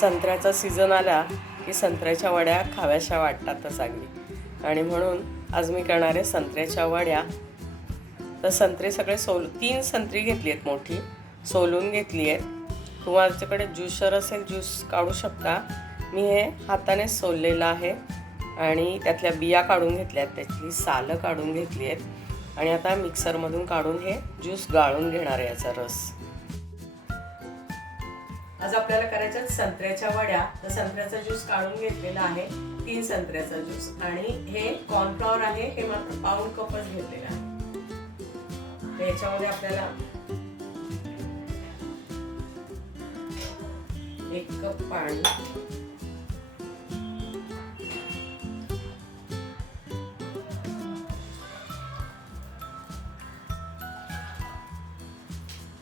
संत्र्याचा सीझन आला की संत्र्याच्या वड्या खाव्याशा वाटतातच अगदी. आणि म्हणून आज मी करणार आहे संत्र्याच्या वड्या. तर संत्रे सगळे सोल तीन संत्री घेतली आहेत मोठी. सोलून घेतली आहेत. तुमच्याकडे ज्युसर असेल ज्यूस काढू शकता. मी हे हाताने सोललेलं आहे. आणि त्यातल्या बिया काढून घेतल्या आहेत. त्यातली सालं काढून घेतली आहेत. आणि आता मिक्सरमधून काढून हे ज्यूस गाळून घेणार आहे याचा रस. आज आपल्याला करायच्या संत्र्याच्या वड्या. तर संत्र्याचा ज्यूस काढून घेतलेला आहे. तीन संत्र्याचा ज्यूस. आणि हे कॉर्नफ्लॉवर आहे. हे मात्र पाऊण कपच घेतलेलं आहे. याच्यामध्ये आपल्याला एक कप पाणी.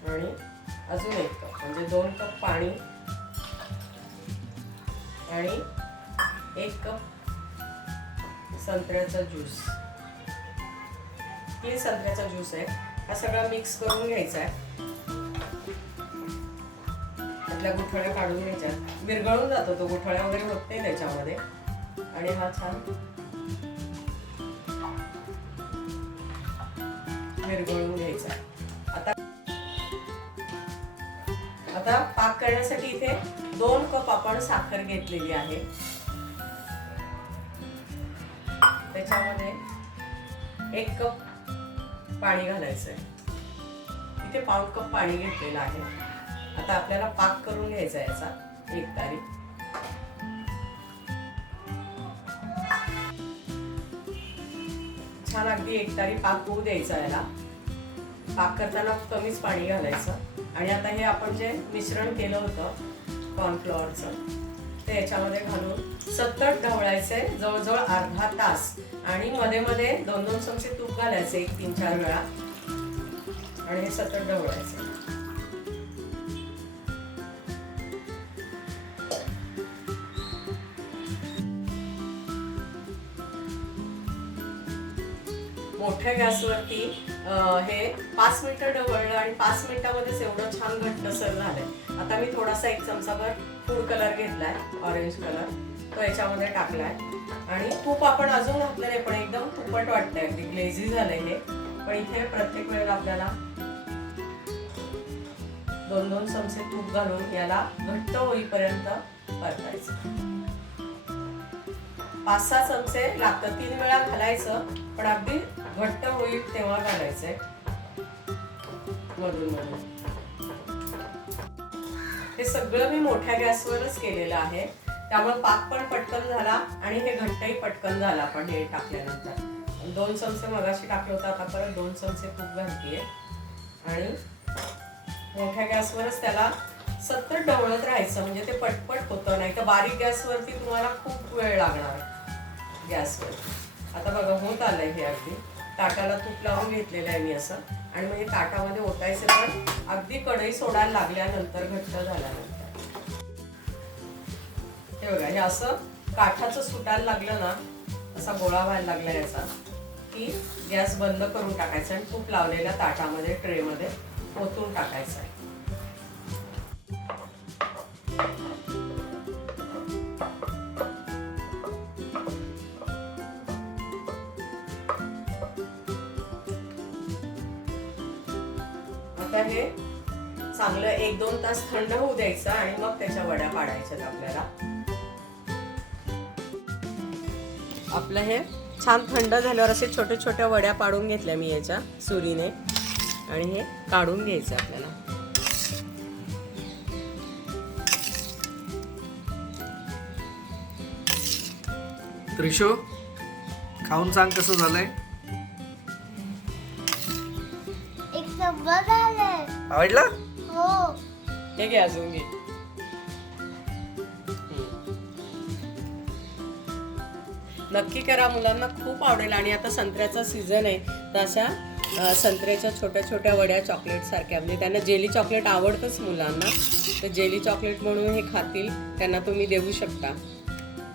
आणि अजून एक कप. म्हणजे दोन कप पाणी आणि एक कप संत्र्याचा ज्यूस. तीन संत्र्याचा ज्यूस आहे. हा सगळा मिक्स करून घ्यायचा आहे. त्यातल्या गुठळ्या काढून घ्यायच्या विरघळून जातो तो गुठळ्या वगैरे होत नाही त्याच्यामध्ये. आणि हा छान विरघळून घ्यायचा आता पाक करण्यासाठी इथे दोन कप आपण साखर घेतलेली आहे. त्याच्यामध्ये एक कप पाणी घालायचं आहे इथे पाऊण कप पाणी घेतलेलं आहे. आता आपल्याला पाक करून घ्यायचा याचा. एक तारीख छान अगदी एक तारी पाक होऊ द्यायचा याला. पाक करताना कमीच पाणी घालायचं. आणि आता हे आपण जे मिश्रण केलं होतं कॉर्नफ्लॉवरचं ते याच्यामध्ये घालून सतत ढवळायचे जवळजवळ अर्धा तास. आणि मध्ये मध्ये दोन दोन चमचे तूप घालायचे एक तीन चार वेळा. आणि हे सतत ढवळायचे. मोठ्या गॅसवरती हे पाच मिनिटं ढवळलं आणि पाच मिनिटामध्येच एवढं छान घट्टसर झालंय. आता मी थोडासा एक चमचाभर फूड कलर घेतलाय ऑरेंज कलर. तो याच्यामध्ये टाकलाय. आणि तूप आपण अजून घातलं नाही पण एकदम तुपट वाटतंय. अगदी ग्लेझी झालंय हे. पण इथे प्रत्येक वेळेला आपल्याला दोन दोन चमचे तूप घालून याला घट्ट होईपर्यंत परतायचं. पाच सहा चमचे लागतात तीन वेळा घालायचं पण अगदी घट्ट होईल तेव्हा घालायचंय. मधून मधून हे सगळं मी मोठ्या गॅसवरच केलेलं आहे. त्यामुळे पाक पण पटकन झाला आणि हे घट्टही पटकन झाला पण हे टाकल्यानंतर. दोन चमचे मगाशी टाकले होतं आता परत दोन चमचे खूप घालतीये. आणि मोठ्या गॅसवरच त्याला सतत डवळत राहायचं म्हणजे ते पटपट होतं. नाही तर बारीक गॅसवरती तुम्हाला खूप वेळ लागणार गॅसवर. आता बघा होत आलंय हे अगदी. ताटाला तूप लावून घेतलेलं आहे मी असं. आणि म्हणजे ताटामध्ये ओतायचे पण अगदी कढई सोडायला लागल्यानंतर घट्ट झाल्यानंतर. हे बघा हे असं काठाचं सुटायला लागलं ना असा गोळा व्हायला लागला याचा की गॅस बंद करून टाकायचा आणि तूप लावलेल्या ताटामध्ये ट्रेमध्ये ओतून टाकायचं आहे. आता हे चांगलं एक दोन तास थंड होऊ द्यायचं आणि मग त्याच्या वड्या पाडायच्यात आपल्याला. आपलं हे छान थंड झाल्यावर असे छोटे छोट्या वड्या पाडून घेतल्या मी याच्या सुरीने. आणि हे काढून घ्यायचं आपल्याला. त्रिशो खाऊन सांग कसं झालंय? एक आवडला? हो. हे घे अजून घे. नक्की करा मुलांना खूप आवडेल. आणि आता संत्र्याचा सीझन आहे. तर अशा संत्र्याच्या छोट्या छोट्या वड्या चॉकलेट सारख्या. म्हणजे त्यांना जेली चॉकलेट आवडतंच मुलांना. तर जेली चॉकलेट म्हणून हे खातील. त्यांना तुम्ही देऊ शकता.